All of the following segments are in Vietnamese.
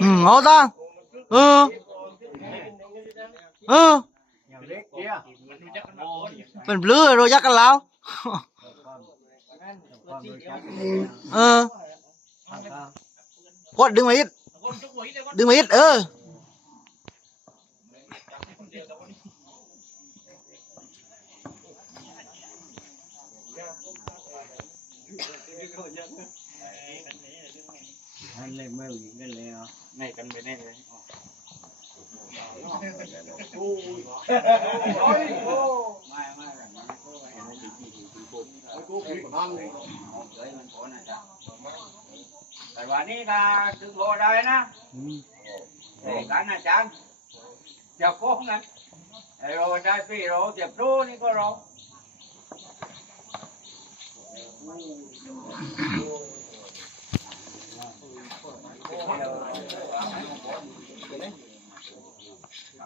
ừ ngó ta ừ. Ừ. Mình blue rồi chắc là lao. Ừ. Quất, đứng mấy ít. Đứng mấy ít ừ. Hãy subscribe cho kênh Ghiền Mì Gõ Để không bỏ lỡ những video hấp dẫn ท่านเล่นไม่หวีกันเลยอ๋อไม่กันไปแน่เลยไม่ไม่แบบนั้นก็ไอ้ที่ทีที่ที่พูดกูผิดบ้างเลยเลยมันขอหน่จ้ะแต่วันนี้ก็ถึงโลได้นะเด็กันอาจารย์จะโค้งนะไอ้เราได้พี่เราเจ็บรู้นี่ก็เรา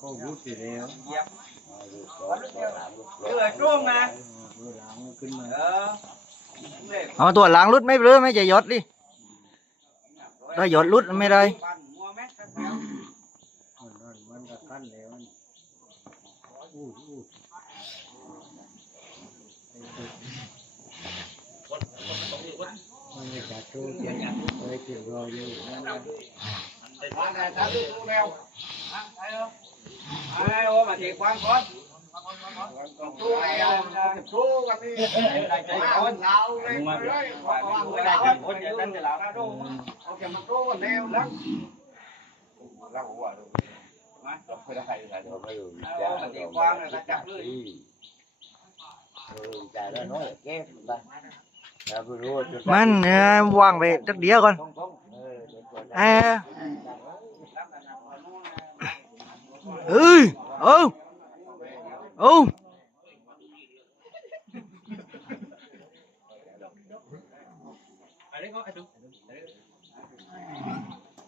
ก็รู้สิแล้วเอาตัวล้างรุดไม่เรือไม่จะยดดิถ้ายดรุดไม่ได้ lắm. Ra ngủ à đâu. Không phải là đâu. Ô mà là ta. มันเออวางไปจักเดียวก่อนเออเอ้ยเอาเอา Ở đây có ai đúng.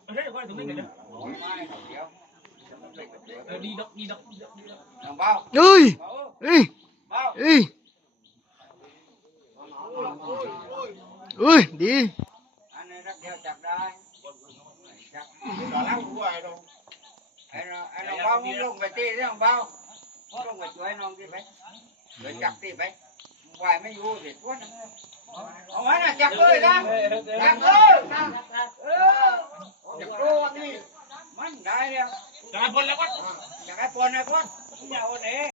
Ở đây có ai đúng này Ờ, đi đọc đi đọc đi đọc đi đọc. Thằng bao เอ้ย bao เอ้ย bao เอ้ย ui, đi. Chặt thì phải hoài mới vô thì tuốt ông ấy là chặt ơi đang chặt ơi chặt đô đi mắt đại đi chặt cái phone này quát chặt cái phone này quát